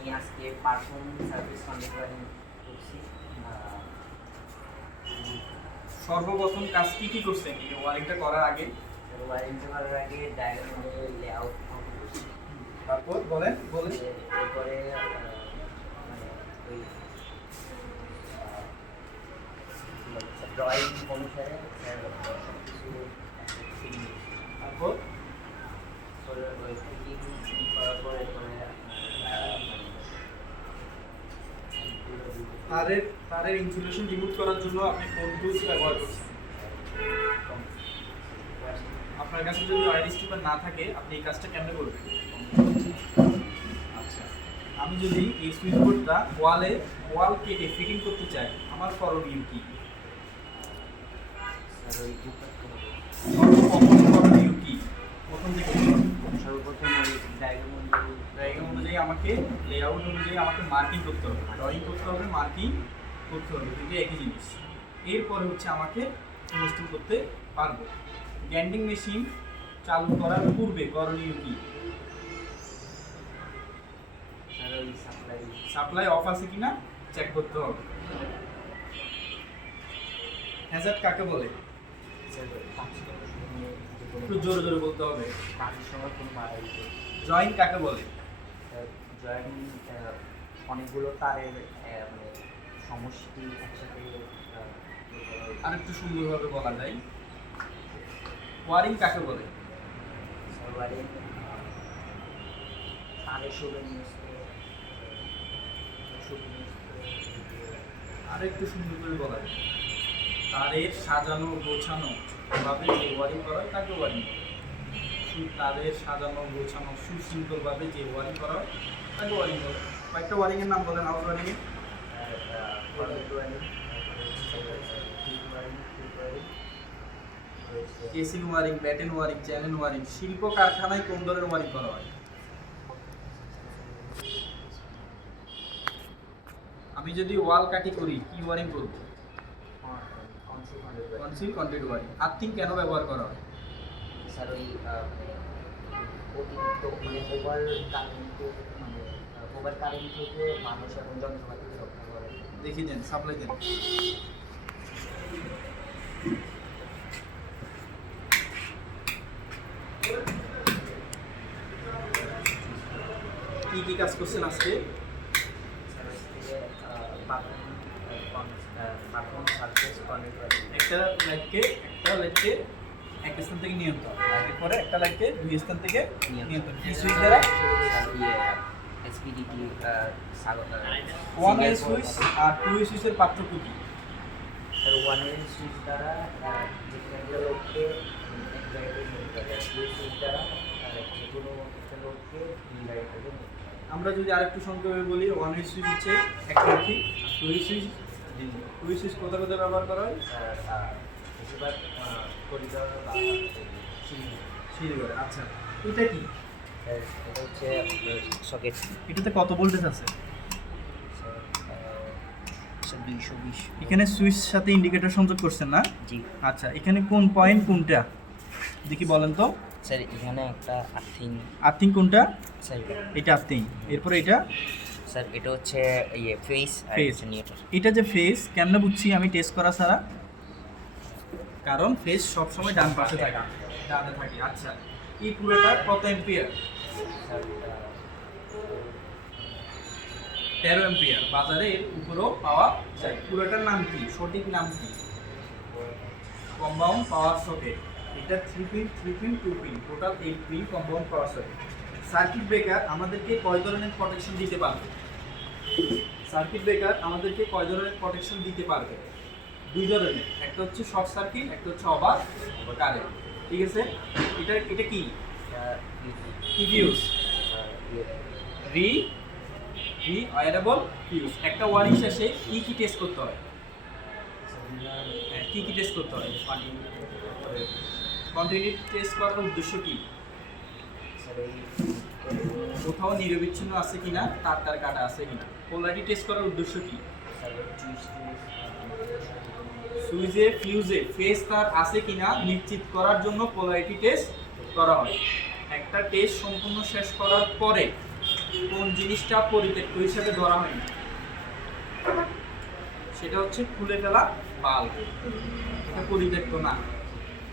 আমি আজকে perform service conduct করছি। সর্বপ্রথম কাজ কি করছেন এই ওয়ারিংটা করার আগে? ওয়ারিংটা করার আগে ডায়াগ্রামের লেআউট করছি। তারপর বলেন এরপরে মানে ওই ড্রয়িং অনুসারে সব কিছু তারপর ওই ফিটিং করার পরে এরপরে তারের ইনসুলেশন রিমুভ করার জন্য আপনি কোন টুলস ব্যবহার করছেন? আপনার কাছে যদি ওয়্যার স্ট্রিপার না থাকে আপনি এই কাজটা কেমনে করবেন? আচ্ছা, আমি যদি এই সুইচ বোর্ডটা ওয়াল কেটে ফিটিং করতে চাই, আমার করণীয় কি? করণীয় কি? প্রথম থেকে সর্বপ্রথম ওই ডায়াগ্রাম অনুযায়ী আমাকে লেআউট অনুযায়ী আমাকে মার্কিং করতে হবে, ড্রয়িং করতে হবে, মার্কিং করতে হবে, দুটো একই জিনিস। এরপরে হচ্ছে আমাকে ইনস্টল করতে পারবো। গ্যান্ডিং মেশিন চালু করার পূর্বে করণীয় কি? সাপ্লাই অফ আছে কিনা চেক করতে হবে। হ্যাজার্ড কাকে বলে? একটু জোরে জোরে বলতে হবে। জয়েন্ট কাকে বলে? জয়েন্ট অনেকগুলো তারের মানে সমষ্টি একসাথে। আর একটু সুন্দরভাবে বলা যায়, ওয়ারিং কাকে বলে? ওয়ারিং তারের আর একটু সুন্দর করে বলা যায়, তারের সাজানো গোছানো ভাবে যে ওয়ারিং করা হয় তাকে ওয়ারিং বলে। তারের সাজানো গোছানো সুশৃঙ্খলভাবে যে ওয়ারিং করা হয় তাকে ওয়ারিং বলে। কয়েকটা ওয়ারিংয়ের নাম বলেন হাউস ওয়ারিংয়ের। Casing wiring, batten wiring, channel wiring. শিল্প কারখানায় কোন ধরনের ওয়ারিং করা হয়? আমি যদি ওয়াল কাটি করি কি ওয়ারিং করব? Conceal কন্ট্রিট wiring. আর্থিং কেন ব্যবহার করা হয়? স্যার ওই অতিরিক্ত মানে ওভার কারেন্ট থেকে মানুষ এবং যন্ত্রপাতি রক্ষা করে। দেখিয়ে দেন, সাপ্লাই দেন। কি কাজ করছেন আজকে? একটা লাইটকে এক স্থান থেকে নিয়ন্ত্রণ, এরপরে একটা লাইটকে দুই স্থান থেকে নিয়ন্ত্রণ। কি সুইচ দ্বারা? এসপিডিটি ওয়ান ওয়ে সুইচ আর টু ওয়ে সুইচের পার্থক্য কি? ওয়ান ওয়ে সুইচ দ্বারা একটা লোককে এক জায়গা থেকে নিতে পারে, টু সুইচ দ্বারা যে কোনো একটা লোককে দুই জায়গা থেকে নিতে পারে। আমরা যদি আরেকটু সংক্ষেপে বলি, ওয়ান ওয়ে সুইচ হচ্ছে একমুখী, টু ওয়ে সুইচ কোথায় ব্যবহার করা হয়? বেশিরভাগ করিডর বা সিঁড়িঘরে। আচ্ছা, এটা কি? এটা হচ্ছে সকেট। এটাতে কত ভোল্টেজ আছে? 220। এখানে সুইচ সাথে ইন্ডিকেটর সংযোগ করছেন না? জি। আচ্ছা, এখানে কোন পয়েন্ট কোনটা দেখি বলেন তো। স্যার এখানে একটা আর্থিং কোনটা? স্যার এটা আর্থিং। এরপর এটা? স্যার এটা হচ্ছে ফেস আর নিউট্রাল। এটা যে ফেস কেমনে বুঝছি আমি টেস্ট করা ছাড়া? কারণ ফেস সবসময় ডান পাশে থাকে, ডানে থাকে। আচ্ছা, এই পুরোটা কত অ্যাম্পিয়ার? 13 অ্যাম্পিয়ার। বাজারে এর উপরেও পাওয়া যায়। পুরোটার নাম কি? সঠিক নাম কি? কম্পাউন্ড পাওয়ার সকেট। এটা 3 pin 2 pin, total 8 pin compound পাওয়ার সকেট। সার্কিট ব্রেকার আমাদেরকে কয় ধরনের প্রোটেকশন দিতে পারবে? দিতে পারবে? দুই ধরনের, একটা হচ্ছে শর্ট সার্কিট, একটা হচ্ছে ওভার কারেন্ট। ঠিক আছে, এটা কি ফিউজ? Wearable fuse. একটা ওয়ারিং শেষে কি টেস্ট করতে হয়? কি টেস্ট করতে হয়? কন্টিনিউটি টেস্ট করার উদ্দেশ্য কি? কোথাও নিরবিচ্ছিন্ন আছে কিনা, তার কাটা আছে কিনা। পোলারিটি টেস্ট করার উদ্দেশ্য কি? সুইচে ফিউজে ফেজ তার আছে কিনা নিশ্চিত করার জন্য পোলারিটি টেস্ট করা হয়। একটা টেস্ট সম্পূর্ণ শেষ করার পরে কোন জিনিসটা পরিত্যক্ত হিসেবে ধরা হয়নি? সেটা হচ্ছে খুলে ফেলা বাল্ব, এটা পরিত্যক্ত না।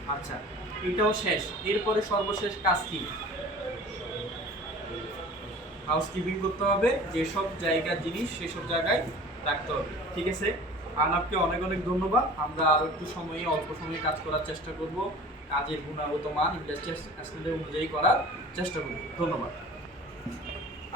আচ্ছা, এটাও শেষ। এরপরে সর্বশেষ কাজ কি? হাউসকিপিং করতে হবে, যেসব জায়গার জিনিস সেসব জায়গায় রাখতে হবে। ঠিক আছে, আনাপকে অনেক অনেক ধন্যবাদ। আমরা আরো একটু সময়ে অল্প সময়ে কাজ করার চেষ্টা করব, কাজের গুণগত মান ইন্ডাস্ট্রি স্ট্যান্ডার্ড অনুযায়ী করার চেষ্টা করব। ধন্যবাদ।